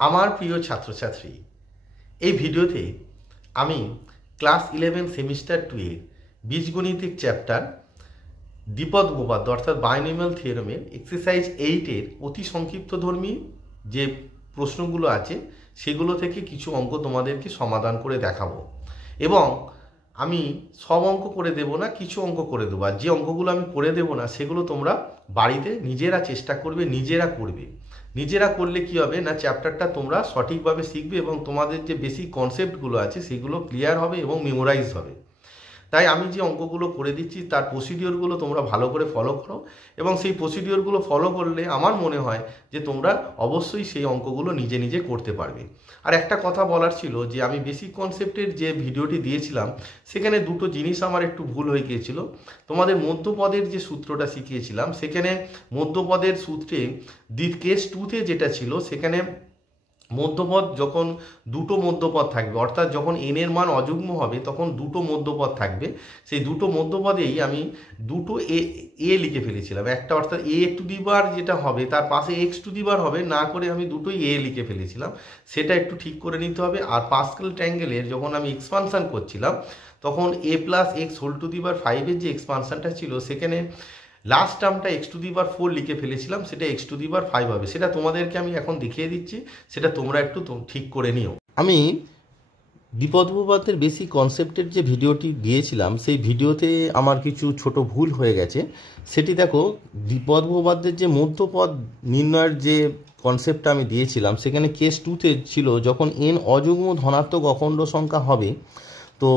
আমার প্রিয় ছাত্রছাত্রী, এই ভিডিওতে আমি ক্লাস 11 সেমিস্টার 2 এর বীজগণিতিক চ্যাপ্টার দ্বিপদ উপপাদ্য অর্থাৎ বাইনোমিয়াল থিওরেমের এক্সারসাইজ 8 এর অতি সংক্ষিপ্তধর্মী যে প্রশ্নগুলো আছে সেগুলো থেকে কিছু অঙ্ক তোমাদেরকে সমাধান করে দেখাবো। এবং আমি সব অঙ্ক করে দেব না, কিছু অঙ্ক করে দেবো। আর যে অঙ্কগুলো আমি করে দেবো না সেগুলো তোমরা বাড়িতে নিজেরা চেষ্টা করবে, নিজেরা করবে। নিজেরা করলে কি হবে না, চ্যাপ্টারটা তোমরা সঠিকভাবে শিখবে এবং তোমাদের যে বেসিক কনসেপ্টগুলো আছে সেগুলো ক্লিয়ার হবে এবং মেমোরাইজ হবে। তাই আমি যে অঙ্কগুলো করে দিচ্ছি তার প্রসিডিওরগুলো তোমরা ভালো করে ফলো করো এবং সেই প্রসিডিওরগুলো ফলো করলে আমার মনে হয় যে তোমরা অবশ্যই সেই অঙ্কগুলো নিজে নিজে করতে পারবে। আর একটা কথা বলার ছিল যে আমি বেসিক কনসেপ্টের যে ভিডিওটি দিয়েছিলাম সেখানে দুটো জিনিস আমার একটু ভুল হয়ে গিয়েছিল। তোমাদের মধ্যপদের যে সূত্রটা শিখিয়েছিলাম সেখানে মধ্যপদের সূত্রে কেস 2তে যেটা ছিল সেখানে মধ্যপদ যখন দুটো মধ্যপদ থাকবে, অর্থাৎ যখন এন এর মান অযুগ্ম হবে তখন দুটো মধ্যপদ থাকবে। সেই দুটো মধ্যপদেই আমি দুটো এ লিখে ফেলেছিলাম। একটা অর্থাৎ এ টু দি বার যেটা হবে তার পাশে এক্স টু দি বার হবে, না করে আমি দুটোই এ লিখে ফেলেছিলাম। সেটা একটু ঠিক করে নিতে হবে। আর পাস্কাল ট্রায়াঙ্গেলের যখন আমি এক্সপানশন করছিলাম তখন A plus X whole to the বার 5-এর যে এক্সপানশনটা ছিল সেখানে লাস্ট টার্মটা এক্স টু দি বার 4 লিখে ফেলেছিলাম, সেটা এক্স টু দি বার 5 হবে। সেটা তোমাদেরকে আমি এখন দেখিয়ে দিচ্ছি, সেটা তোমরা একটু ঠিক করে নিও। আমি দ্বিপদ উপপাদ্যের বেসিক কনসেপ্টের যে ভিডিওটি দিয়েছিলাম সেই ভিডিওতে আমার কিছু ছোট ভুল হয়ে গেছে। সেটি দেখো, দ্বিপদ উপপাদ্যের যে মধ্যপদ নির্ণয়ের যে কনসেপ্টটা আমি দিয়েছিলাম সেখানে কেস 2তে ছিল যখন এন অযুগ্ম ধনাত্মক অখণ্ড সংখ্যা হবে, তো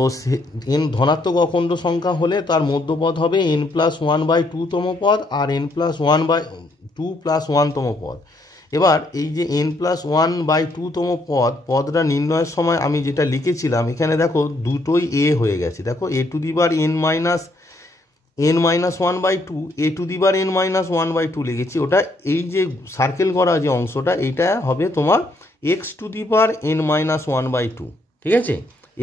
এন ধনাত্মক অখণ্ড সংখ্যা হলে তার মধ্যপদ হবে এন প্লাস 1/2 তম পদ আর এন প্লাস 1/2 প্লাস 1 তম পদ। এবার এই যে এন প্লাস 1/2 তম পদটা নির্ণয়ের সময় আমি যেটা লিখেছিলাম এখানে দেখো দুটোই এ হয়ে গেছে। দেখো এ টু দি বার N minus 1/2 A to the বার এন মাইনাস 1/2 লিখেছি। ওটা এই যে সার্কেল করা যে অংশটা এইটা হবে তোমার এক্স টু দি বার এন মাইনাস 1/2। ঠিক আছে,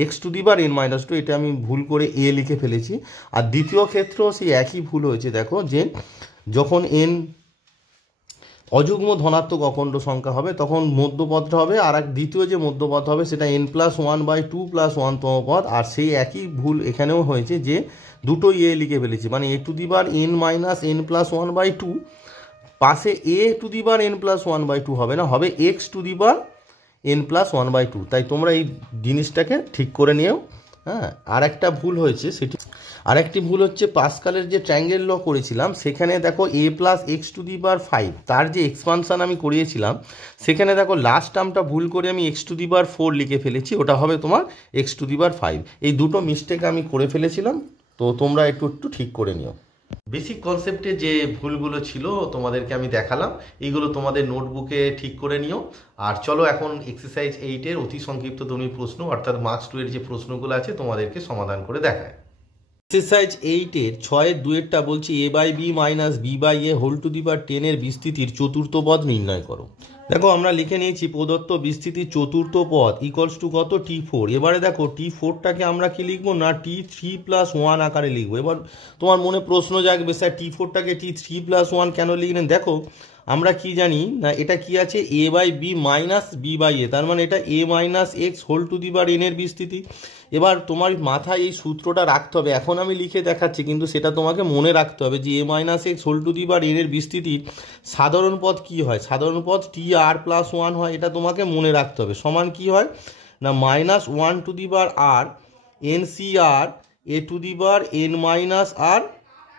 এক্স টু দি বার এন মাইনাস 2, এটা আমি ভুল করে এ লিখে ফেলেছি। আর দ্বিতীয় ক্ষেত্রেও সেই একই ভুল হয়েছে। দেখো যে যখন এন অযুগ্ম ধনাত্মক অখণ্ড সংখ্যা হবে তখন মধ্যপদটা হবে, আর এক দ্বিতীয় যে মধ্যপদ হবে সেটা এন প্লাস 1/2 প্লাস 1 তম পদ। আর সেই একই ভুল এখানেও হয়েছে যে দুটোই এ লিখে ফেলেছি, মানে এ টু দি বার এন মাইনাস এন প্লাস 1/2 পাশে এ টু দি বার এন প্লাস 1/2 হবে না, হবে এক্স টু দি বার এন প্লাস 1/2। তাই তোমরা এই জিনিসটাকে ঠিক করে নিও। হ্যাঁ, আর একটা ভুল হয়েছে, সেটি আরেকটি ভুল হচ্ছে পাস্কালের যে ট্রায়াঙ্গেল ল করেছিলাম সেখানে দেখো এ প্লাস এক্স টু দি বার 5 তার যে এক্সপানশন আমি করিয়েছিলাম সেখানে দেখো লাস্ট টার্মটা ভুল করে আমি এক্স টু দি বার 4 লিখে ফেলেছি, ওটা হবে তোমার এক্স টু দি বার 5। এই দুটো মিস্টেক আমি করে ফেলেছিলাম, তো তোমরা একটু ঠিক করে নিও। বেসিক কনসেপ্টে যে ভুলগুলো ছিল তোমাদেরকে আমি দেখালাম, এইগুলো তোমাদের নোটবুকে ঠিক করে নিও। আর চলো এখন এক্সারসাইজ 8-এর অতি সংক্ষিপ্তধর্মী প্রশ্ন অর্থাৎ মার্কস 2-এর যে প্রশ্নগুলো আছে তোমাদেরকে সমাধান করে দেখায়। এক্সারসাইজ 8-এর 6-এর বলছি A by B minus B by A whole to the বার 10-এর বিস্তৃতির চতুর্থ পদ নির্ণয় করো। দেখো আমরা লিখে নিয়েছি প্রদত্ত বিস্তৃতির চতুর্থ পদ ইকুয়ালস টু কত, T4। এবারে দেখো T4টাকে আমরা কি লিখবো না T3 প্লাস 1 আকারে লিখবো। এবার তোমার মনে প্রশ্ন জাগবে, স্যার T4টাকে T3 প্লাস 1 কেন লিখলেন? দেখো আমরা কি জানি না, এটা কি আছে A by B minus B by A, তার মানে এটা A minus X whole to the বার এনের বিস্তৃতি। এবার তোমার মাথায় এই সূত্রটা রাখতে হবে, এখন আমি লিখে দেখাচ্ছি কিন্তু সেটা তোমাকে মনে রাখতে হবে যে A minus X whole to the বার এনের বিস্তৃতির সাধারণ পদ কি হয়, সাধারণ পদ টি আর প্লাস 1 হয়, এটা তোমাকে মনে রাখতে হবে। সমান কি হয় না মাইনাস 1 টু দি বার R N C R A to the বার N minus R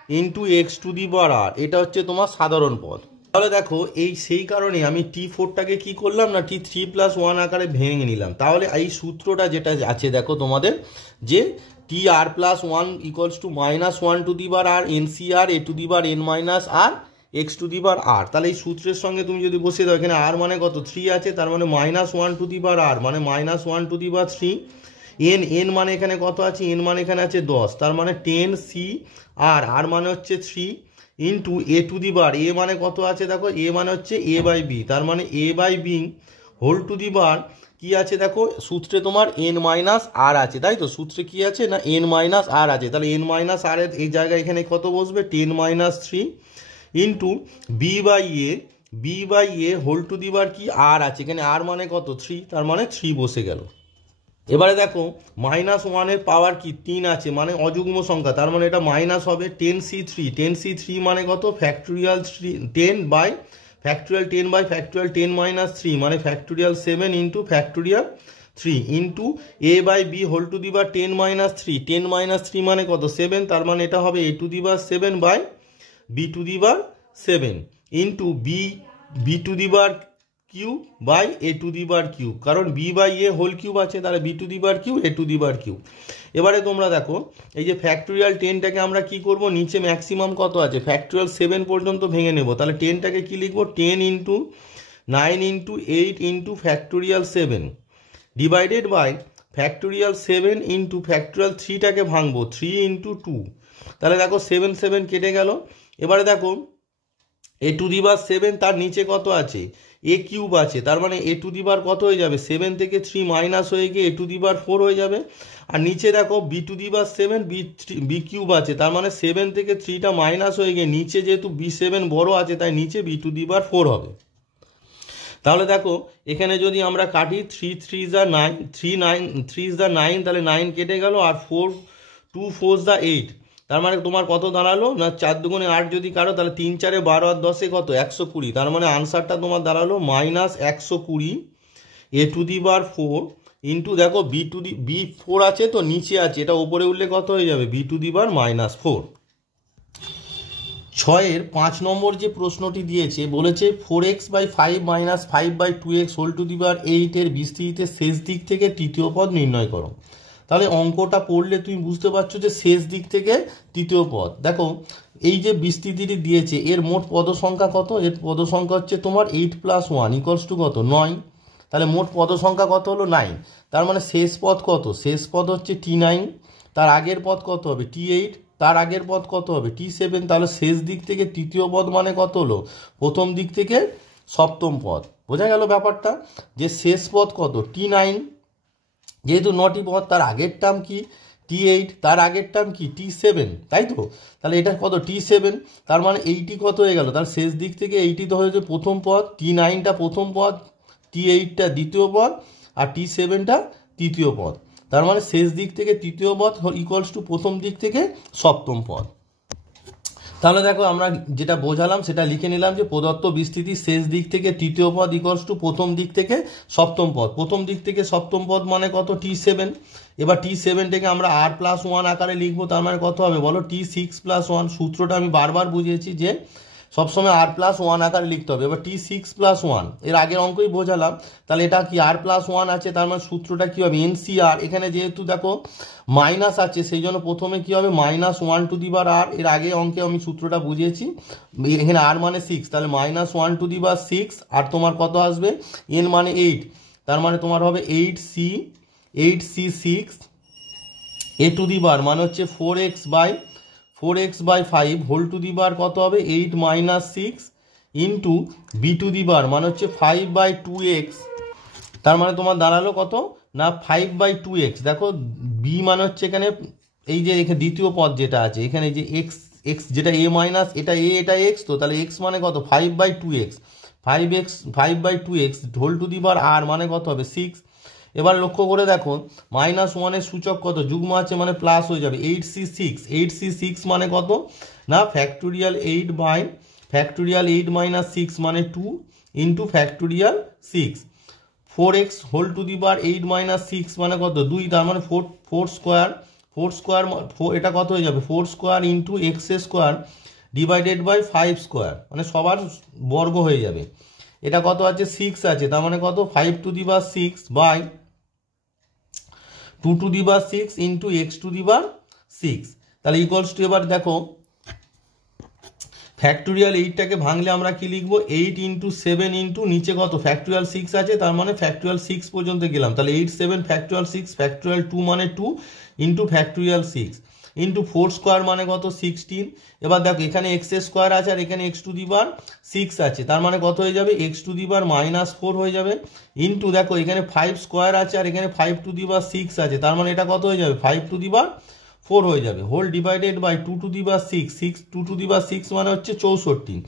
into X to the বার আর, এটা হচ্ছে তোমার সাধারণ পদ। তাহলে দেখো সেই কারণে আমি T4টাকে কি করলাম না T3 প্লাস 1 আকারে ভেঙে নিলাম। তাহলে এই সূত্রটা যেটা আছে দেখো তোমাদের যে T R plus 1 equals to minus 1 to the বার R N C R A to the বার N minus R x to the বার আর। তাহলে এই সূত্রের সঙ্গে তুমি যদি বসিয়ে দাও, এখানে আর মানে কত 3 আছে, তার মানে মাইনাস 1 টু দি বার আর মানে minus 1 to the bar 3। N মানে এখানে কত আছে, এন মানে এখানে আছে 10, তার মানে 10 সি আর মানে হচ্ছে 3 ইন্টু এ টু দি বার এ মানে কত আছে দেখো, এ মানে হচ্ছে এ বাই বি, তার মানে A by B whole to the বার কি আছে দেখো সূত্রে তোমার এন মাইনাস আর আছে, তাই তো সূত্রে কি আছে না এন মাইনাস আর আছে। তাহলে এন মাইনাস আর এই জায়গায় এখানে কত বসবে 10 minus 3 into B by A B by A whole to the বার কি আর আছে, এখানে আর মানে কত 3, তার মানে 3 বসে গেল। এবারে দেখো -1 পাওয়ার কি 3 আছে, মানে অযুগ্ম সংখ্যা, তার মানে এটা মাইনাস হবে 10c3। 10c3 মানে কত factorial 10 by factorial 10 by factorial 10 minus 3 মানে factorial 7 into factorial 3 into A by B whole to the বার 10 মাইনাস 3। 10 মাইনাস 3 মানে কত 7, তার মানে এটা হবে a টু দি বার 7 বাই বি টু দি বার 7 ইন্টু বি টু দি বার cube by A to the বার কিউব, কারণ B by A whole cube আছে, তাহলে বি টু দি বার কিউব এ টু দি বার কিউব। এবারে তোমরা দেখো এই যে ফ্যাক্টোরিয়াল 10টাকে আমরা কি করব, নিচে ম্যাক্সিমাম কত আছে ফ্যাক্টোরিয়াল 7 পর্যন্ত ভেঙে নেব, তাহলে 10টাকে কি লিখবো 10 into 9 into 8 into factorial 7 divided by factorial 7 into factorial 3টাকে ভাঙবো 3 ইন্টু 2, তাহলে দেখো 7 7 কেটে গেল। এবারে দেখো এ টু দি বার 7 তার নিচে কত আছে এ কিউব আছে, তার মানে এ টু দি বার কত হয়ে যাবে 7 থেকে 3 মাইনাস হয়ে গিয়ে এ টু দি বার 4 হয়ে যাবে। আর নিচে দেখো বি টু দি বার 7 বি কিউব আছে, তার মানে 7 থেকে 3টা মাইনাস হয়ে গিয়ে নিচে যেহেতু b7 বড় আছে তাই নিচে বি টু দি বার 4 হবে। তাহলে দেখো এখানে যদি আমরা কাটি 3 3 যা 9, 3 9 3 যা 9, তাহলে 9 কেটে গেল, আর 4 2 4 যা 8, তার মানে তোমার কত দাঁড়ালো না 4 দুগুণে 8 যদি কারো তাহলে 3 4 12 আর 10 কত 120, তার মানে আনসারটা তোমার দাঁড়ালো মাইনাস 120 এ টু দি বার 4 ইন্টু দেখো বি 4 আছে তো নিচে আছে, এটা উপরে উঠলে কত হয়ে যাবে বি টু দি বার -4। 6-এর 5 নম্বর যে প্রশ্নটি দিয়েছে বলেছে 4x by 5 minus 5 by 2x whole to the বার 8 এর বিস্তৃতিতে শেষ দিক থেকে তৃতীয় পদ নির্ণয় করো। তাহলে অঙ্কটা পড়লে তুমি বুঝতে পারছো যে শেষ দিক থেকে তৃতীয় পদ, দেখো এই যে বিস্তৃতিটি দিয়েছে এর মোট পদ সংখ্যা কত, এর পদ সংখ্যা হচ্ছে তোমার 8 + 1 = কত 9, তাহলে মোট পদ সংখ্যা কত হলো 9, তার মানে শেষ পদ কত, শেষ পদ হচ্ছে t9, তার আগের পদ কত হবে t8, তার আগের পদ কত হবে t7, তাহলে শেষ দিক থেকে তৃতীয় পদ মানে কত হলো প্রথম দিক থেকে সপ্তম পদ। বোঝা গেল ব্যাপারটা, যে শেষ পদ কত t9, যেহেতু 9টি পদ তার আগের টার্ম কি t8, তার আগের টার্ম কি t7, তাই তো, তাহলে এটা কত t7, তার মানে এইটি কত হয়ে গেল, তার শেষ দিক থেকে এইটি তো হয়েছে প্রথম পদ, t9টা প্রথম পদ, t8টা দ্বিতীয় পদ, আর t7টা তৃতীয় পদ, তার মানে শেষ দিক থেকে তৃতীয় পদ = প্রথম দিক থেকে সপ্তম পদ। তাহলে দেখো আমরা যেটা বোঝালাম সেটা লিখে নিলাম যে প্রদত্ত বিস্তৃতি শেষ দিক থেকে তৃতীয় পদ = প্রথম দিক থেকে সপ্তম পদ, প্রথম দিক থেকে সপ্তম পদ মানে কত t7, এবার t7টাকে আমরা r+1 আকারে লিখবো, তার মানে কত হবে বলো t6+1, সূত্রটা আমি বারবার বুঝিয়েছি যে সবসময় r+1 আকারে লিখতে হবে। এবার t6+1 এর আগের অঙ্কই বোঝালাম, তাহলে এটা কি r+1 আছে, তার মানে সূত্রটা কি হবে NCR, এখানে যেহেতু দেখো মাইনাস আছে সেই জন্য প্রথমে কি হবে -1 টু দি বার r, এর আগে অঙ্কে আমি সূত্রটা বুঝিয়েছি, এখানে r মানে 6, তাহলে -1 টু দি বার 6, আর তোমার কত আসবে n মানে 8, তার মানে তোমার হবে 8c6 এ টু দি বার মানে হচ্ছে 4x by 5 whole to the বার কত হবে 8 - 6 ইন্টু বি টু দি বার মানে হচ্ছে 5/2x, তার মানে তোমার দাঁড়ালো কত না 5/2x। দেখো বি মানে হচ্ছে এখানে এই যে এখানে দ্বিতীয় পদ যেটা আছে এখানে যে x যেটা a মাইনাস এটা a এটা x, তো তাহলে x মানে কত 5/2x, 5/2x whole to the বার r মানে কত হবে 6। এবার লক্ষ্য করে দেখো -1 এর সূচক কত যুগ্ম আছে মানে প্লাস হয়ে যাবে 8c6 মানে কত না ফ্যাক্টোরিয়াল 8 বাই ফ্যাক্টোরিয়াল 8 - 6 মানে 2 into factorial 6, 4x whole to the বার 8 - 6 মানে কত 2, তার মানে 4 স্কোয়ার এটা কত হয়ে যাবে 4 square into x square divided by 5 square, মানে সবার বর্গ হয়ে যাবে। এটা কত আছে 6 আছে, তার মানে কত 5 টু দি বার 6 বাই 2 টু দি বার 6 ইন্টু x টু দি বার 6, তাহলে = এবার দেখো ফ্যাক্টোরিয়াল 8টাকে ভাঙলে আমরা কি লিখবো 8 ইন্টু 7 ইন্টু নিচে কত ফ্যাক্টোরিয়াল 6 আছে, তার মানে ফ্যাক্টোরিয়াল 6 পর্যন্ত গেলাম, তাহলে 8 7 ফ্যাক্টোরিয়াল 6 ফ্যাক্টোরিয়াল 2 মানে 2 ইন্টু ফ্যাক্টোরিয়াল 6 ইন্টু 4 স্কোয়ার মানে কত 16। এবার দেখো এখানে x স্কোয়ার আছে আর এখানে x টু দি বার 6 আছে, তার মানে কত হয়ে যাবে x টু দি বার -4 হয়ে যাবে ইন্টু দেখো এখানে 5 স্কোয়ার আছে আর এখানে 5 টু দি বার 6 আছে, তার মানে এটা কত হয়ে যাবে 5 টু দি বার 4 হয়ে যাবে, whole divided by 2 to the power 6, 2 to the power 6 মানে হচ্ছে 64।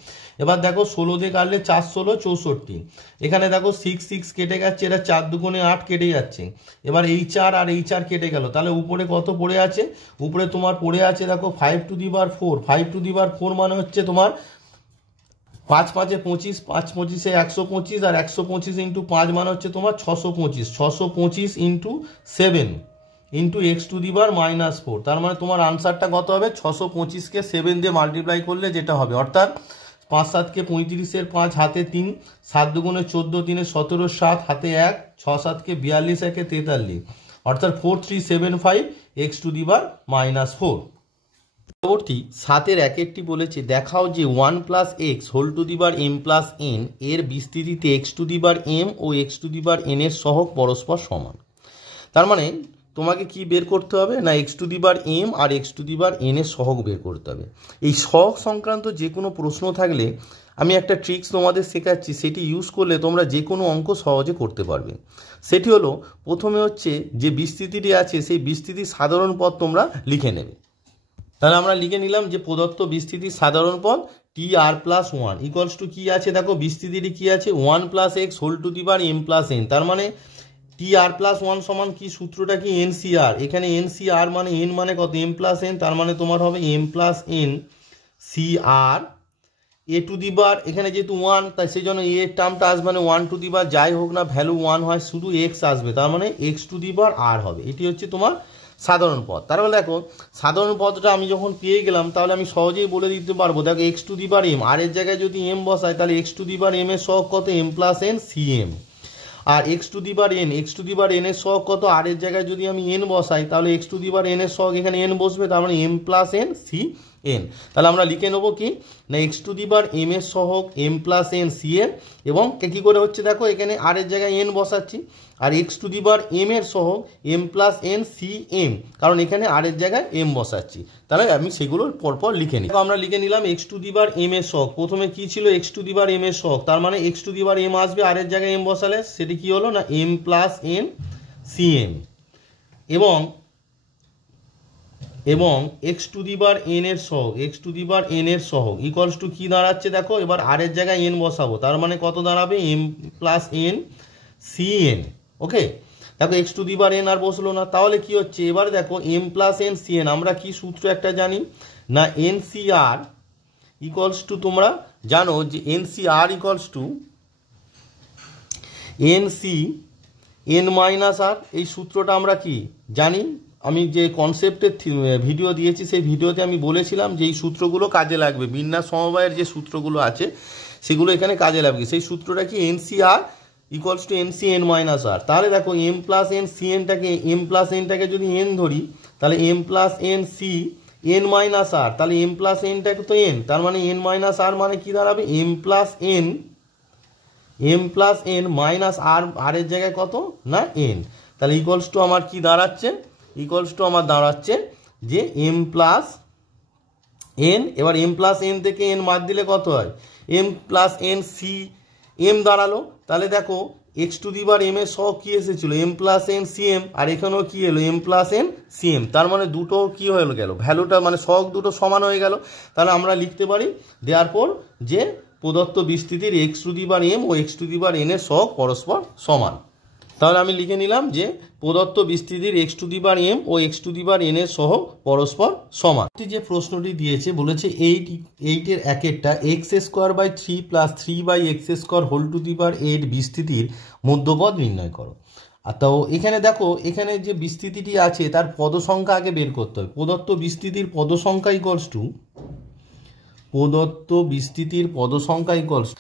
এবার দেখো 16 দিয়ে কাটলে 4 16 64। এখানে দেখো 6 6 কেটে যাচ্ছে, এটা 4 দুগুণে 8 কেটে যাচ্ছে। এবার এই 4 আর এই 4 কেটে গেল, তাহলে উপরে কত পড়ে আছে? উপরে তোমার পড়ে আছে দেখো 5 to the power 4, 5 to the power 4 মানে হচ্ছে তোমার 5 5 25, 5 25 125, আর 125 ইন্টু 5 মানে হচ্ছে তোমার 625, 625 into 7 into X to the power -4। তার মানে তোমার আনসারটা কত হবে? 625কে 7 দিয়ে মাল্টিপ্লাই করলে যেটা হবে, অর্থাৎ 5 7কে 35, 5 হাতে 3, 7 দুগুণে 14, 3 17, 7 হাতে 1, 6 7কে 42, 1 43, অর্থাৎ 4375 এক্স টু দি পাওয়ার -4। পরবর্তী 7-এর 1-টি বলেছে দেখাও যে 1 plus X whole to the power m plus n এর বিস্তৃতিতে X to the power m ও x to the power n এর সহগ পরস্পর সমান। তার মানে তোমাকে কি বের করতে হবে না, X to the power m আর x to the power n এর সহগ বের করতে হবে। এই সহগ সংক্রান্ত যে কোনো প্রশ্ন থাকলে আমি একটা ট্রিক্স তোমাদের শেখাচ্ছি, সেটি ইউজ করলে তোমরা যে কোনো অঙ্ক সহজে করতে পারবে। সেটি হলো, প্রথমে হচ্ছে যে বিস্তৃতিটি আছে সেই বিস্তৃতির সাধারণ পদ তোমরা লিখে নেবে। তাহলে আমরা লিখে নিলাম যে প্রদত্ত বিস্তৃতির সাধারণ পদ T R plus 1 equals to কী আছে, দেখো বিস্তৃতিটি কী আছে 1 plus X whole to the power m plus n। তার মানে টি আর প্লাস 1 সমান কি, সূত্রটা কি এনসিআর। এখানে এনসিআর মানে n মানে কত, m প্লাস n, তার মানে তোমার হবে m plus n C R A to the power, এখানে যেহেতু 1 তাই সেই জন্য এ টার্মটা আসবে, মানে 1 টু দি পাওয়ার যাই হোক না ভ্যালু 1 হয়, শুধু এক্স আসবে, তার মানে এক্স টু দি পাওয়ার আর হবে। এটি হচ্ছে তোমার সাধারণ পদ। তার মানে দেখো সাধারণ পদটা আমি যখন পেয়ে গেলাম, তাহলে আমি সহজেই বলে দিতে পারবো, দেখো x to the power m, R এর জায়গায় যদি m বসাই তাহলে X to the power m এর সহগ কত, m plus n C M. আর x to the power n, X to the power n এর সহগ কত, আর এর জায়গায় যদি আমি n বসাই তাহলে X to the power n এর সহগ এখানে n বসবে, তার মানে m plus n C N. তাহলে আমরা লিখে নেবো কি না, X to the power m এর সহগ m plus n C N, এবং কী করে হচ্ছে দেখো এখানে আর এর জায়গায় n বসাচ্ছি, আর x to the power m এর সহগ m plus n C m, কারণ এখানে আর এর জায়গায় m বসাচ্ছি। তাহলে আমি সেগুলো পরপর লিখে নিই। আমরা লিখে নিলাম x to the power m এর সহগ, প্রথমে কি ছিল x to the power m এর সহগ, তার মানে x to the power m আসবে, আর এর জায়গায় m বসালে সেটি কি হলো না m plus n C m, এবং x to the power n এর সহগ, x to the power n এর সহগ ইকুয়ালস টু কী দাঁড়াচ্ছে দেখো, এবার আর এর জায়গায় n বসাবো, তার মানে কত দাঁড়াবে m plus n C n. Okay, দেখো x to the power n আর বসলো না, তাহলে কি হচ্ছে এবার দেখো m plus n C n, আমরা কি সূত্র একটা জানি না, n C r equals to, তোমরা জানো যে n C r equals to n C n minus r. এই সূত্রটা আমরা কি জানি, আমি যে কনসেপ্টের ভিডিও দিয়েছি সেই ভিডিওতে আমি বলেছিলাম যে এই সূত্রগুলো কাজে লাগবে, বিন্যাস সমবায়ের যে সূত্রগুলো আছে সেগুলো এখানে কাজে লাগবে। সেই সূত্রটা কি n C r equals to n C n minus r. তাহলে দেখো এম প্লাস এন সি এনটাকে, এম প্লাস এনটাকে যদি এন ধরি তাহলে m plus n C n minus r, তাহলে এম প্লাস এনটাকে তো এন, তার মানে এন মাইনাস আর মানে কি দাঁড়াবে এম প্লাস এন মাইনাস আর, আর এর জায়গায় কত না এন, তাহলে ইকুয়ালস টু আমার কি দাঁড়াচ্ছে, ইকুয়ালস টু আমার দাঁড়াচ্ছে যে এম প্লাস এন, এবার এম প্লাস এন থেকে এন বাদ দিলে কত হয়, m plus n C m দাঁড়ালো। তাহলে দেখো x to the power m এর সহগ কী এসেছিলো m plus n C M, আর এখানেও কী এলো m plus n C m, তার মানে দুটো কী হয়ে গেল, ভ্যালুটা মানে সহগ দুটো সমান হয়ে গেল। তাহলে আমরা লিখতে পারি দেয়ারপর যে প্রদত্ত বিস্তৃতির x to the power m ও x to the power n এর সহগ পরস্পর সমান। তাহলে আমি লিখে নিলাম যে প্রদত্ত বিস্তৃতির x to the power m ও x to the power n এর সহগ পরস্পর সমান। যে প্রশ্নটি দিয়েছে বলেছে 8-এর 1-এরটা x square by 3 plus 3 by x square whole to the power 8 বিস্তৃতির মধ্যপদ নির্ণয় করো। আর তো এখানে দেখো এখানে যে বিস্তৃতিটি আছে তার পদ সংখ্যা আগে বের করতে হবে। প্রদত্ত বিস্তৃতির পদ সংখ্যা ইকুয়ালস টু, প্রদত্ত বিস্তৃতির পদ সংখ্যা ইকুয়ালস,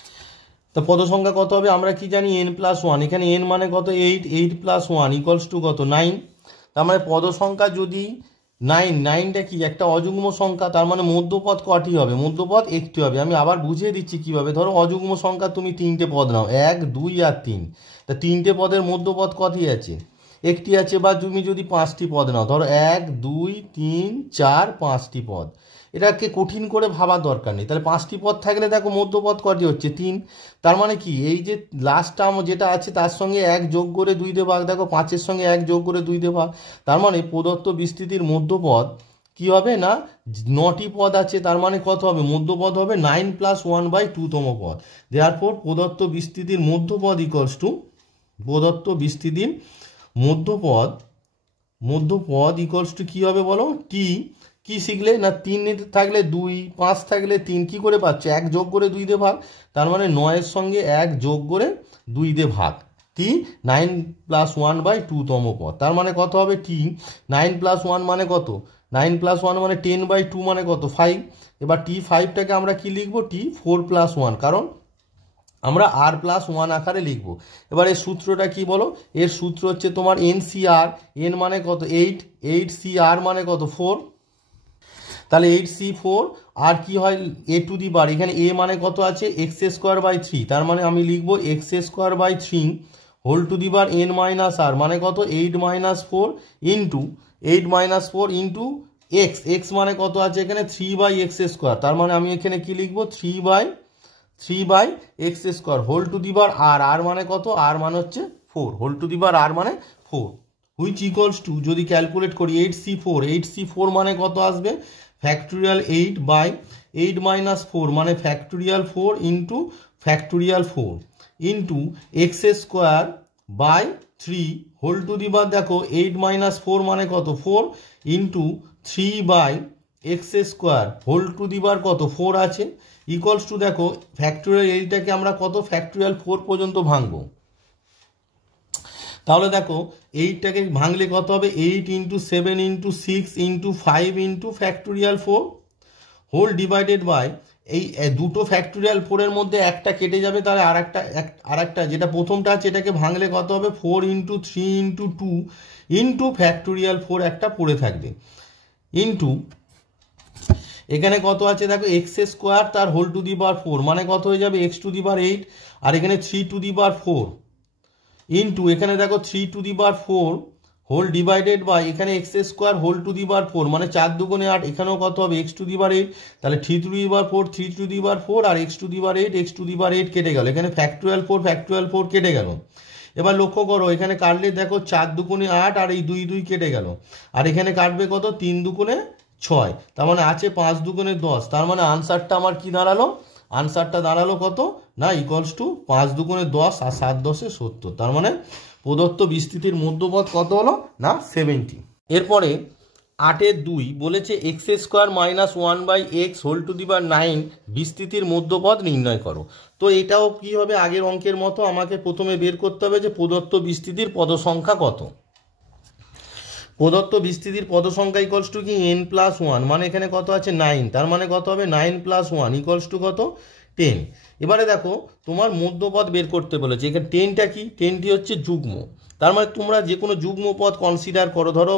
তো পদ সংখ্যা কত হবে আমরা কি জানি n প্লাস 1, এখানে n মানে কত 8, 8 প্লাস 1 ইকুয়ালস টু কত 9। তার মানে পদ সংখ্যা যদি 9, 9টা কি একটা অযুগ্ম সংখ্যা, তার মানে মধ্যপদ কটি হবে, মধ্যপদ একটি হবে। আমি আবার বুঝিয়ে দিচ্ছি কিভাবে, ধরো অযুগ্ম সংখ্যা তুমি 3টে পদ নাও 1 2 আর 3, তা 3টে পদের মধ্যপদ কটি আছে, একটি আছে। বা তুমি যদি 5টি পদ নাও, ধরো 1 2 3 4 5টি পদ, এটাকে কঠিন করে ভাবার দরকার নেই। তাহলে 5টি পদ থাকলে দেখো মধ্যপদ কটি হচ্ছে 3, তার মানে কি এই যে লাস্ট টার্ম যেটা আছে তার সঙ্গে 1 যোগ করে 2 দিয়ে ভাগ, দেখো 5-এর সঙ্গে 1 যোগ করে 2 দিয়ে ভাগ, তার মানে প্রদত্ত বিস্তৃতির মধ্যপদ কি হবে না 9টি পদ আছে, তার মানে কত হবে মধ্যপদ হবে 9 + 1/2 তম পদ। দেয়ারফর প্রদত্ত বিস্তৃতির মধ্যপদ ইকুয়ালস টু প্রদত্ত বিস্তৃতির মধ্যপদ ইকুয়ালস টু কী হবে বলো, টি কি শিখলে না 3 থাকলে 2, 5 থাকলে 3, কি করে পাচ্ছ 1 যোগ করে 2 দিয়ে ভাগ, তার মানে 9-এর সঙ্গে 1 যোগ করে 2 দিয়ে ভাগ, টি 9 + 1/2 তম পদ। তার মানে কত হবে টি 9 + 1 মানে কত, 9 + 1 মানে 10/2 মানে কত 5। এবার টি 5টাকে আমরা কি লিখবো, টি 4 + 1, কারণ আমরা r+1 আকারে লিখব। এবার এর সূত্রটা কি বলো, এর সূত্র হচ্ছে তোমার NCR, n মানে কত 8, 8CR মানে কত 4, তাহলে 8C4 আর কি হয় a টু দি পাওয়ার, এখানে a মানে কত আছে x²/3, তার মানে আমি লিখব x²/3 whole to the power n-r মানে কত 8 - 4 ইন্টু 8 - 4 ইন্টু x, x মানে কত আছে এখানে 3/x², তার মানে আমি এখানে কি লিখব 3/x² whole to the power r, r মানে কত, r মানে হচ্ছে 4, whole to the power r মানে 4, হুইচ ইকুয়ালস টু যদি ক্যালকুলেট করি 8C4 মানে কত আসবে ফ্যাক্টোরিয়াল 8/8 - 4 মানে factorial 4 into factorial 4 into x²/3 whole to the power দেখো 8 - 4 মানে কত 4 into 3/x² whole to the power কত 4 আছে ইকুয়ালস টু দেখো ফ্যাক্টোরিয়াল 8টাকে আমরা কত ফ্যাক্টোরিয়াল 4 পর্যন্ত ভাঙবো, তাহলে দেখো 8টাকে ভাঙলে কত হবে 8 × 7 × 6 × 5 × ফ্যাক্টোরিয়াল 4 হোল ডিভাইডেড বাই এই দুটো ফ্যাক্টোরিয়াল 4-এর মধ্যে একটা কেটে যাবে, তাহলে আরেকটা যেটা প্রথমটা আছে এটাকে ভাঙলে কত হবে 4 × 3 × 2 ইন্টু ফ্যাক্টোরিয়াল 4 একটা পড়ে থাকবে ইন্টু এখানে কত আছে দেখো x² তার হোল টু দি পাওয়ার 4 মানে কত হয়ে যাবে x টু দি পাওয়ার 8 আর এখানে 3 টু দি পাওয়ার 4 ইন্টু এখানে দেখো 3 to the power 4 whole divided by এখানে x² whole to the power 4 মানে 4 × 2 = 8, এখানেও কত হবে x টু দি পাওয়ার 8, তাহলে 3 to the power 4 3 to the power 4 আর x to the power 8 x to the power 8 কেটে গেল, এখানে ফ্যাক্টোরিয়াল 4 কেটে গেল। এবার লক্ষ্য করো এখানে কাটলে দেখো 4 × 2 = 8 আর এই 2 2 কেটে গেল, আর এখানে কাটবে কত 3 × 2 = 6, তার মানে আছে 5 × 2 = 10, তার মানে আনসারটা আমার কি দাঁড়ালো, আনসারটা দাঁড়ালো কত না ইকুয়ালস টু 5 × 2 = 10 আর 7 × 10 = 70, তার মানে প্রদত্ত বিস্তৃতির মধ্যপদ কত হলো না 70। এরপরে 8-এর 2 বলেছে x² - 1/x whole to the power 9 বিস্তৃতির মধ্যপদ নির্ণয় করো। তো এটাও কি হবে আগের অঙ্কের মতো, আমাকে প্রথমে বের করতে হবে যে প্রদত্ত বিস্তৃতির পদসংখ্যা কত। প্রদত্ত বিস্তৃতির পদসংখ্যা ইকুয়ালস টু কি n+1 মানে এখানে কত আছে 9, তার মানে কত হবে 9 + 1 ইকুয়ালস টু কত 10। এবারে দেখো তোমার মধ্যপদ বের করতে বলেছে, এখানে 10টা কি 10টি হচ্ছে যুগ্ম, তার মানে তোমরা যে কোনো যুগ্ম পদ কনসিডার করো, ধরো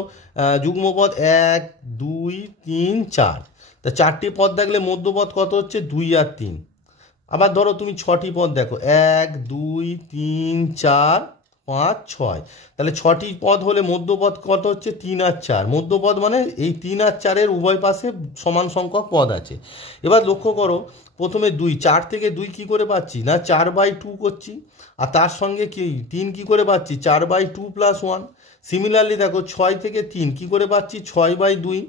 যুগ্ম পদ 1 2 3 4, তা 4টি পদ দেখলে মধ্যপদ কত হচ্ছে 2 আর 3। আবার ধরো তুমি 6টি পদ দেখো 1 2 3 4 5 6, তাহলে 6টি পদ হলে মধ্যপদ কত হচ্ছে 3 আর 4, মধ্যপদ মানে এই 3 আর 4-এর উভয় পাশে সমান সংখ্যক পদ আছে। এবার লক্ষ্য করো প্রথমে 2 4 থেকে 2 কি করে পাচ্ছি না 4/2 করছি, আর তার সঙ্গে কি 3 কি করে পাচ্ছি 4/2 + 1। সিমিলারলি দেখো 6 থেকে 3 কি করে পাচ্ছি 6/2,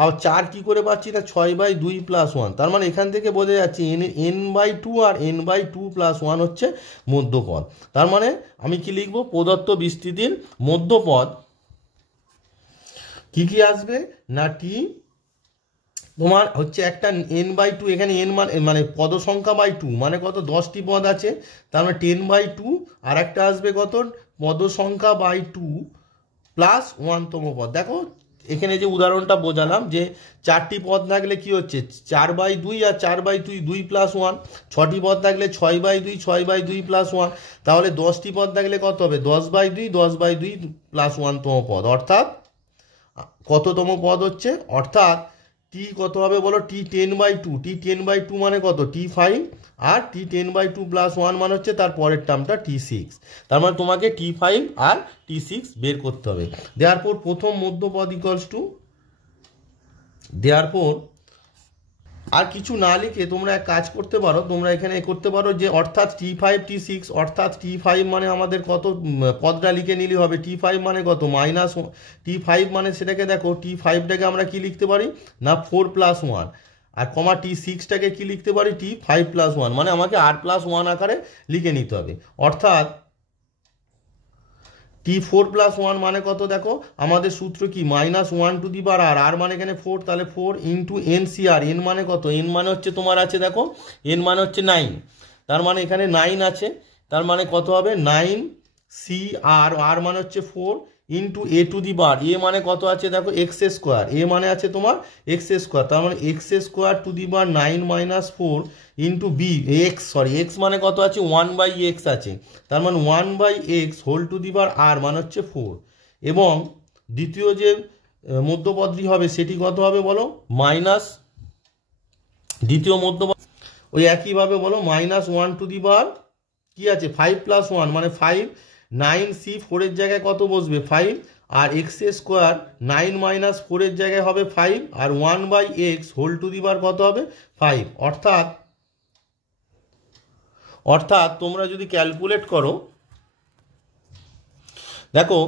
আর 4 কি করে পাচ্ছি না 6/2 + 1, তার মানে এখান থেকে বোঝা যাচ্ছে n/2 আর n/2 + 1 হচ্ছে মধ্যপদ। তার মানে আমি কি লিখবো প্রদত্ত বিস্তৃতির মধ্যপদ কি কি আসবে না টি তোমার হচ্ছে একটা n/2, এখানে n মানে পদ সংখ্যা বাই 2 মানে কত 10টি পদ আছে, তার মানে 10/2 আর একটা আসবে কত পদ সংখ্যা বাই 2 প্লাস 1তম পদ। দেখো এখানে যে উদাহরণটা বোঝালাম যে 4টি পদ থাকলে কি হচ্ছে 4/2 আর 4/2 2 + 1, 6টি পদ থাকলে 6/2 6/2 + 1, তাহলে 10টি পদ থাকলে কত হবে 10/2 10/2 + 1তম পদ, অর্থাৎ কততম পদ হচ্ছে, অর্থাৎ টি কত হবে বলো টি 10/2, টি 10/2 মানে কত t5 আর টি 10/2 + 1 মানে হচ্ছে তার পরের টার্মটা t6, তার মানে তোমাকে t5 আর t6 বের করতে হবে। দেয়ারপর প্রথম মধ্যপদ ইকুয়ালস টু দেয়ারপর আর কিছু না লিখে তোমরা এক কাজ করতে পারো, তোমরা এখানে করতে পারো যে অর্থাৎ T5 T6 অর্থাৎ T5 মানে আমাদের কত পদটা লিখে নিলে হবে, T5 মানে কত মাইনাস T5 মানে সেটাকে দেখো T5টাকে আমরা কি লিখতে পারি না 4+1 আর কমা T6টাকে কি লিখতে পারি T5+1 মানে আমাকে R+1 আকারে লিখে নিতে হবে। অর্থাৎ T4+1 মানে কত দেখো আমাদের সূত্র কি -1 টু দি পাওয়ার আর, আর মানে এখানে 4, তাহলে 4 ইন্টু NCR, n মানে কত, n মানে হচ্ছে তোমার আছে দেখো n মানে হচ্ছে 9, তার মানে এখানে 9 আছে, তার মানে কত হবে 9CR, আর মানে হচ্ছে 4 into a to the power, a মানে কত আছে দেখো x², a মানে আছে তোমার x², তার মানে x² to the power 9 - 4 into x মানে কত আছে 1/x আছে, তার মানে 1/x whole to the power r মানে হচ্ছে 4, এবং দ্বিতীয় যে মধ্যপদটি হবে সেটি কত হবে বলো মাইনাস, দ্বিতীয় মধ্যপদ ওই একইভাবে বলো -1 টু দি পাওয়ার কি আছে 5+1 মানে 5, 9C 4 এর জায়গায় কত বসবে 5, আর x² 9 - 4 এর জায়গায় হবে 5, আর 1/x whole to the power কত হবে 5, অর্থাৎ তোমরা যদি ক্যালকুলেট করো দেখো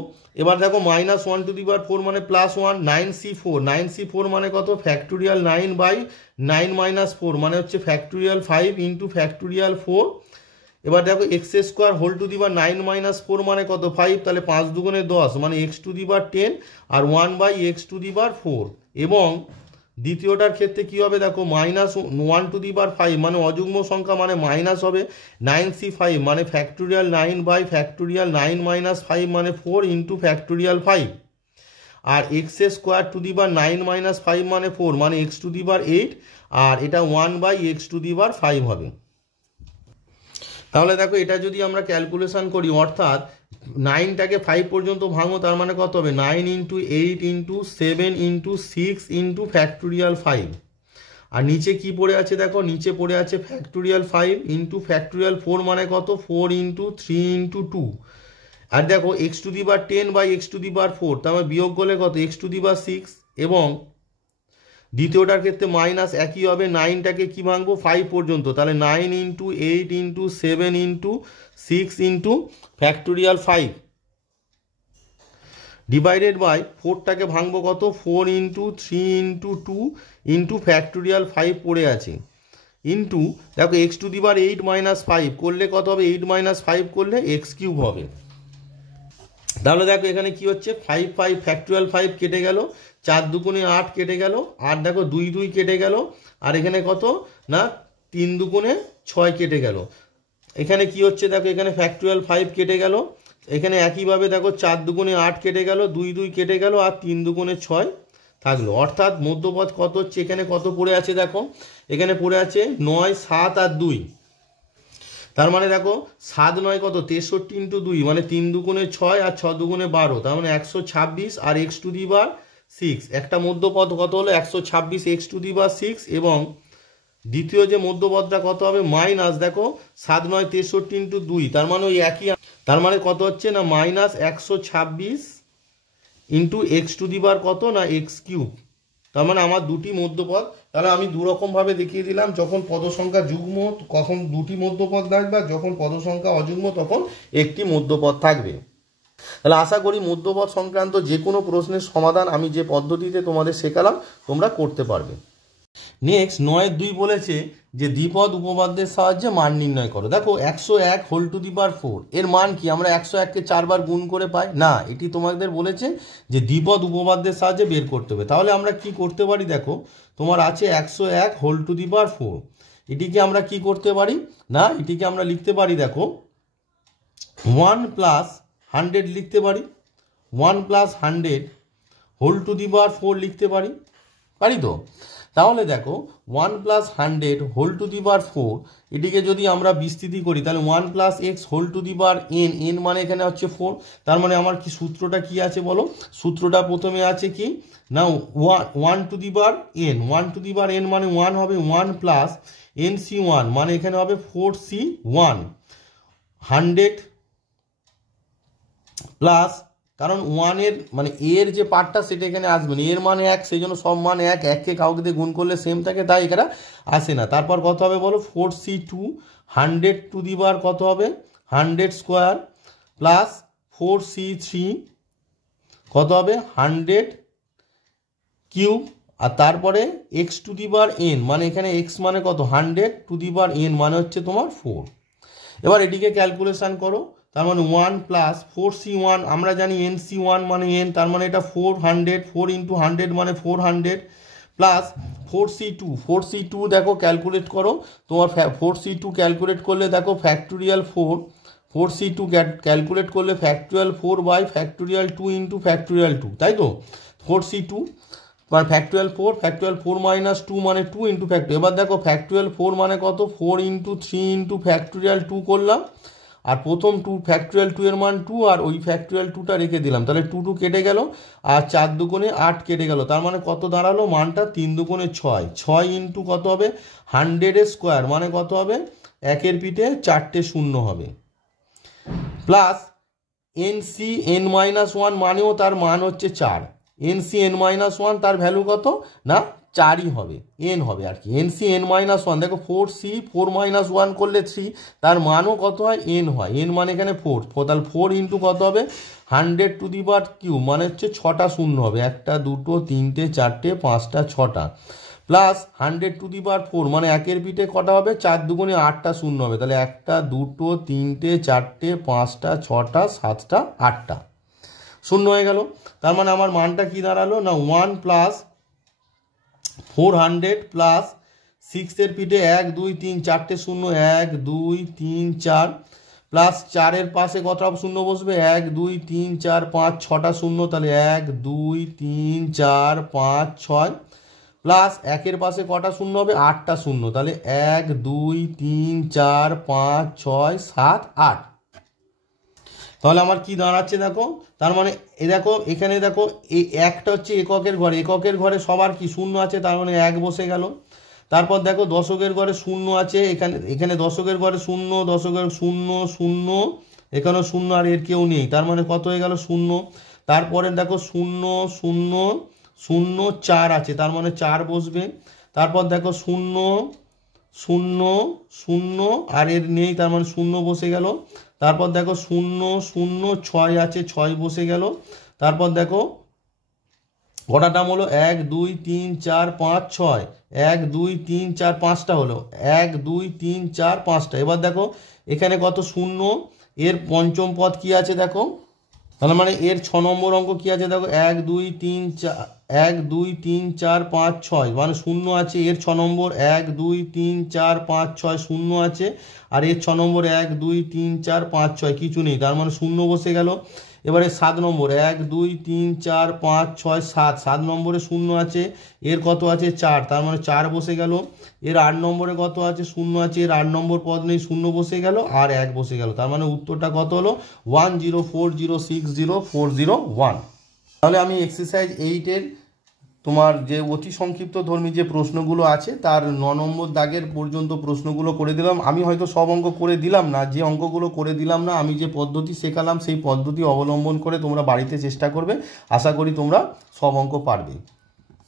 এবার দেখো -1 টু দি পাওয়ার 4 মানে +1, 9C4 মানে কত ফ্যাক্টোরিয়াল 9/9 - 4 মানে হচ্ছে ফ্যাক্টোরিয়াল 5 ইন্টু ফ্যাক্টোরিয়াল 4, এবার দেখো x² whole to the power 9 - 4 মানে কত 5, তাহলে 5 দুগুণে 10 মানে x টু দি পাওয়ার 10 আর 1/x টু দি পাওয়ার 4, এবং দ্বিতীয়টার ক্ষেত্রে কি হবে দেখো -1 টু দি পাওয়ার 5 মানে অযুগ্ম সংখ্যা মানে মাইনাস হবে 9C5 মানে ফ্যাক্টোরিয়াল 9/ফ্যাক্টোরিয়াল 9 - 5 মানে 4 ইন্টু ফ্যাক্টোরিয়াল 5, আর x² টু দি পাওয়ার 9 - 5 মানে 4 মানে x টু দি পাওয়ার 8, আর এটা 1/x টু দি পাওয়ার 5 হবে। তাহলে দেখো এটা যদি আমরা ক্যালকুলেশন করি অর্থাৎ 9টাকে 5 পর্যন্ত ভাঙো, তার মানে কত হবে 9 into 8 into 7 into 6 into factorial 5, আর নিচে কি পড়ে আছে দেখো নিচে পড়ে আছে ফ্যাক্টোরিয়াল 5 ইন্টু ফ্যাক্টোরিয়াল 4 মানে কত 4 ইন্টু 3 ইন্টু 2, আর দেখো x to the power 10/x to the power 4, তার মানে বিয়োগ করলে কত x টু দি পাওয়ার 6, এবং দ্বিতীয়টার ক্ষেত্রে মাইনাস একই হবে 9টাকে কি ভাঙবো 5 পর্যন্ত, তাহলে 9 into 8 into 7 into 6 into factorial 5 divided by 4টাকে ভাঙবো কত 4 ইন্টু 3 ইন্টু 2 ইন্টু ফ্যাক্টোরিয়াল 5 পড়ে আছে, ইন্টু দেখো x টু দি পাওয়ার 8 - 5 করলে কত হবে 8 - 5 করলে x³ হবে। তাহলে দেখো এখানে কি হচ্ছে 5 ফ্যাক্টোরিয়াল 5 কেটে গেল, 4 দুগুণে 8 কেটে গেল, আর দেখো 2 2 কেটে গেল, আর এখানে কত না 3 দুগুণে 6 কেটে গেল, এখানে কি হচ্ছে দেখো এখানে ফ্যাক্টোরিয়াল 5 কেটে গেল, এখানে একইভাবে দেখো 4 দুগুণে 8 কেটে গেল, 2 2 কেটে গেল, আর 3 দুগুণে 6 থাকলো, অর্থাৎ মধ্যপদ কত হচ্ছে এখানে কত পড়ে আছে দেখো এখানে পড়ে আছে 9 7 আর 2, তার মানে দেখো 7 9 কত 63 ইন্টু 2 মানে 3 দুগুণে 6 আর 6 দুগুণে 12, তার মানে 126 আর x টু দি পাওয়ার 6, একটা মধ্যপদ কত হলো 126 x টু দি পাওয়ার 6, এবং দ্বিতীয় যে মধ্যপদটা কত হবে মাইনাস দেখো 7 9 63 ইন্টু 2, তার মানে ওই একই, তার মানে কত হচ্ছে না -126 into x to the power কত না x³, তার মানে আমার দুটি মধ্যপদ, তাহলে আমি দুরকমভাবে দেখিয়ে দিলাম, যখন পদ সংখ্যা যুগ্ম তখন দুটি মধ্যপদ থাকবে, আর যখন পদ সংখ্যা অযুগ্ম তখন একটি মধ্যপদ থাকবে। তাহলে আশা করি মধ্যপদ সংক্রান্ত যে কোনো প্রশ্নের সমাধান আমি যে পদ্ধতিতে তোমাদের শেখালাম তোমরা করতে পারবে। নেক্সট 9-2 বলেছে যে দ্বিপদ উপপাদ্যের সাহায্যে মান নির্ণয় করো। দেখো 101 হোল টু দি পাওয়ার 4 এর মান কি আমরা 101কে 4 বার গুণ করে পাই না, এটি তোমাদের বলেছে যে দ্বিপদ উপপাদ্যের সাহায্যে বের করতে হবে। তাহলে আমরা কি করতে পারি দেখো তোমার আছে 101 হোল টু দি পাওয়ার 4, এটিকে আমরা কি করতে পারি না এটিকে আমরা লিখতে পারি দেখো 1 + 100 লিখতে পারি, 1 + 100 হোল টু দি পাওয়ার 4 লিখতে পারি তো। তাহলে দেখো 1 + 100 হোল টু দি পাওয়ার 4 এটিকে যদি আমরা বিস্তৃতি করি তাহলে 1 + x whole to the power n, n মানে এখানে হচ্ছে 4, তার মানে আমার কি সূত্রটা কি আছে বলো, সূত্রটা প্রথমে আছে কি না 1 to the power n, 1 to the power n মানে 1 হবে 1 + nc1 মানে এখানে হবে 4c1, 100 + কারণ ওয়ানের মানে এর যে পার্টটা সেটা এখানে আসবে না, এর মান 1, সেই জন্য সব মান 1, 1কে কাউকে দিয়ে গুণ করলে সেম থাকে, তাই এখানে আসে না। তারপর কত হবে বলো, 4c2 100 টু দি পাওয়ার কত হবে 100 স্কোয়ার প্লাস 4c3 কত হবে 100 কিউব, আর তারপরে x to the power N, মানে এখানে এক্স মানে কত 100 টু দি পাওয়ার এন মানে হচ্ছে তোমার 4। এবার এটিকে ক্যালকুলেশন করো, তার মানে 1 প্লাস 4c1, আমরা জানি nc1 মানে n, তার মানে এটা 400, 4 ইন্টু 100 মানে 400 প্লাস 4c2 দেখো ক্যালকুলেট করো তোমার, 4c2 ক্যালকুলেট করলে দেখো ফ্যাক্টোরিয়াল 4c2 ক্যালকুলেট করলে factorial 4 by factorial 2 into factorial 2, তাই তো 4c2 মানে ফ্যাক্টোরিয়াল 4 মাইনাস 2 মানে 2 ইন্টু ফ্যাক্টোরিয়াল। এবার দেখো ফ্যাক্টোরিয়াল 4 মানে কত 4 ইন্টু 3 ইন্টু ফ্যাক্টোরিয়াল 2 করলাম, আর প্রথম 2 ফ্যাক্টোরিয়াল 2 এর মান 2, আর ওই ফ্যাক্টোরিয়াল 2টা রেখে দিলাম, তাহলে 2 কেটে গেল, আর 4 দুগুণে 8 কেটে গেল, তার মানে কত দাঁড়ালো মানটা 3 দুগুণে 6 ইন্টু কত হবে 100 এর স্কোয়ার, মানে কত হবে 1-এর পিঠে 4টে শূন্য হবে, প্লাস NC(n-1) মানেও তার মান হচ্ছে 4, NC(n-1) তার ভ্যালু কত না 4ই হবে, n হবে আর কি, NC(n-1) দেখো 4C 4-1 করলে 3, তার মানও কত হয় n হয়, n মানে এখানে 4, তাহলে 4 ইন্টু কত হবে 100 টু দি পাওয়ার কিউব, মানে হচ্ছে 6টা শূন্য হবে, 1টা 2টো 3টে 4টে 5টা 6টা, প্লাস 100 টু দি পাওয়ার 4 মানে 1-এর পিঠে কটা হবে 4 দুগুণে 8টা শূন্য হবে, তাহলে 1টা 2টো 3টে 4টে 5টা 6টা 7টা 8টা শূন্য হয়ে গেল। তার মানে আমার মানটা কি দাঁড়ালো না 1 প্লাস 400 প্লাস 6-এর পিঠে 1 2 3 4টে শূন্য 1 2 3 4 প্লাস 4-এর পাশে কত শূন্য বসবে 1 2 3 4 5 6টা শূন্য, তাহলে 1 2 3 4 5 6, প্লাস 1-এর পাশে কটা শূন্য হবে 8টা শূন্য, তাহলে 1 2 3 4 5 6 7 8, তাহলে আমার কি দাঁড়াচ্ছে দেখো, তার মানে এ দেখো এখানে দেখো এই একটা হচ্ছে এককের ঘরে সবার কি শূন্য আছে, তার মানে 1 বসে গেল। তারপর দেখো দশকের ঘরে শূন্য আছে, এখানে দশকের ঘরে শূন্য, দশকের শূন্য শূন্য, এখানেও শূন্য, আর এর কেউ নেই, তার মানে কত হয়ে গেল শূন্য। তারপরে দেখো 0 0 0 4 আছে, তার মানে 4 বসবে। তারপর দেখো 0 0 0 আর এর নেই, তার মানে 0 বসে গেল। তারপর দেখো 0 0 6 আছে, 6 বসে গেল। তারপর দেখো কটা নাম হলো 1 2 3 4 5 6, 1 2 3 4 5টা হলো, 1 2 3 4 5টা। এবার দেখো এখানে কত শূন্য, এর পঞ্চম পদ কি আছে দেখো, তাহলে মানে এর 6 নম্বর অঙ্ক কি আছে দেখো 1 2 3 4 1 2 3 4 5 6, মানে শূন্য আছে এর 6 নম্বর, 1 2 3 4 5 6 শূন্য আছে, আর এর 6 নম্বর 1 2 3 4 5 6 কিছু নেই, তার মানে শূন্য বসে গেল। এবারে 7 নম্বর 1 2 3 4 5 6 7 নম্বরে শূন্য আছে, এর কত আছে 4, তার মানে 4 বসে গেল। এর 8 নম্বরে কত আছে শূন্য আছে, এর 8 নম্বর পদ নেই, শূন্য বসে গেল, আর 1 বসে গেল, তার মানে উত্তরটা কত হলো 10406041। তাহলে আমি এক্সারসাইজ 8-এর তোমার যে অতি সংক্ষিপ্ত ধর্মী যে প্রশ্নগুলো আছে তার 9 নম্বর দাগের পর্যন্ত প্রশ্নগুলো করে দিলাম। আমি হয়তো সব অঙ্ক করে দিলাম না, যে অঙ্কগুলো করে দিলাম না আমি যে পদ্ধতি শেখালাম সেই পদ্ধতি অবলম্বন করে তোমরা বাড়িতে চেষ্টা করবে, আশা করি তোমরা সব অঙ্ক পারবে।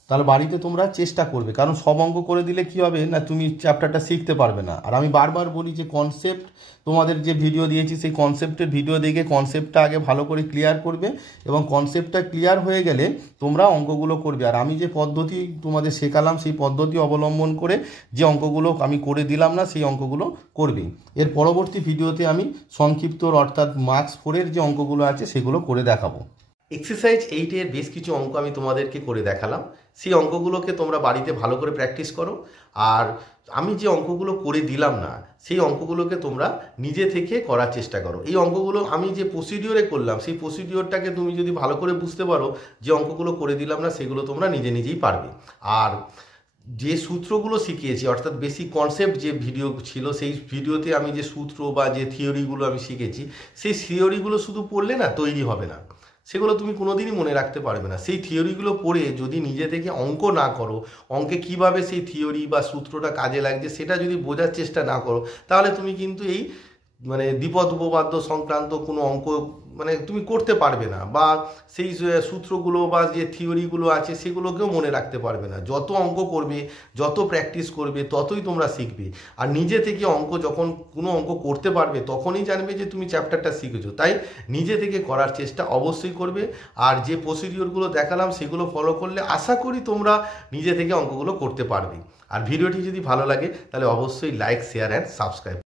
তাহলে বাড়িতে তোমরা চেষ্টা করবে, কারণ সব অঙ্ক করে দিলে কি হবে না তুমি চ্যাপ্টারটা শিখতে পারবে না। আর আমি বারবার বলি যে কনসেপ্ট তোমাদের যে ভিডিও দিয়েছি সেই কনসেপ্টের ভিডিও দেখে কনসেপ্টটা আগে ভালো করে ক্লিয়ার করবে, এবং কনসেপ্টটা ক্লিয়ার হয়ে গেলে তোমরা অঙ্কগুলো করবে। আর আমি যে পদ্ধতি তোমাদের শেখালাম সেই পদ্ধতি অবলম্বন করে যে অঙ্কগুলো আমি করে দিলাম না সেই অঙ্কগুলো করবে। এর পরবর্তী ভিডিওতে আমি সংক্ষিপ্ত অর্থাৎ মার্কস 4-এর যে অঙ্কগুলো আছে সেগুলো করে দেখাবো। এক্সারসাইজ 8-এর বেশ কিছু অঙ্ক আমি তোমাদেরকে করে দেখালাম, সেই অঙ্কগুলোকে তোমরা বাড়িতে ভালো করে প্র্যাকটিস করো। আর আমি যে অঙ্কগুলো করে দিলাম না সেই অঙ্কগুলোকে তোমরা নিজে থেকে করার চেষ্টা করো। এই অঙ্কগুলো আমি যে প্রসিডিওরে করলাম সেই প্রসিডিওরটাকে তুমি যদি ভালো করে বুঝতে পারো, যে অঙ্কগুলো করে দিলাম না সেগুলো তোমরা নিজেই পারবে। আর যে সূত্রগুলো শিখিয়েছি অর্থাৎ বেসিক কনসেপ্ট যে ভিডিও ছিল সেই ভিডিওতে আমি যে সূত্র বা যে থিওরিগুলো আমি শিখেছি সেই থিওরিগুলো শুধু পড়লে না তৈরি হবে না, সেগুলো তুমি কোনোদিনই মনে রাখতে পারবে না। সেই থিওরিগুলো পড়ে যদি নিজে থেকে অঙ্ক না করো, অঙ্কে কিভাবে সেই থিওরি বা সূত্রটা কাজে লাগছে সেটা যদি বোঝার চেষ্টা না করো, তাহলে তুমি কিন্তু এই মানে দ্বিপদ উপপাদ্য সংক্রান্ত কোনো অঙ্ক মানে তুমি করতে পারবে না, বা সেই সূত্রগুলো বা যে থিওরিগুলো আছে সেগুলোকেও মনে রাখতে পারবে না। যত অঙ্ক করবে, যত প্র্যাকটিস করবে, ততই তোমরা শিখবে। আর নিজে থেকে অঙ্ক যখন কোনো অঙ্ক করতে পারবে তখনই জানবে যে তুমি চ্যাপ্টারটা শিখেছো। তাই নিজে থেকে করার চেষ্টা অবশ্যই করবে। আর যে প্রসিডিওরগুলো দেখালাম সেগুলো ফলো করলে আশা করি তোমরা নিজে থেকে অঙ্কগুলো করতে পারবে। আর ভিডিওটি যদি ভালো লাগে তাহলে অবশ্যই লাইক, শেয়ার অ্যান্ড সাবস্ক্রাইব।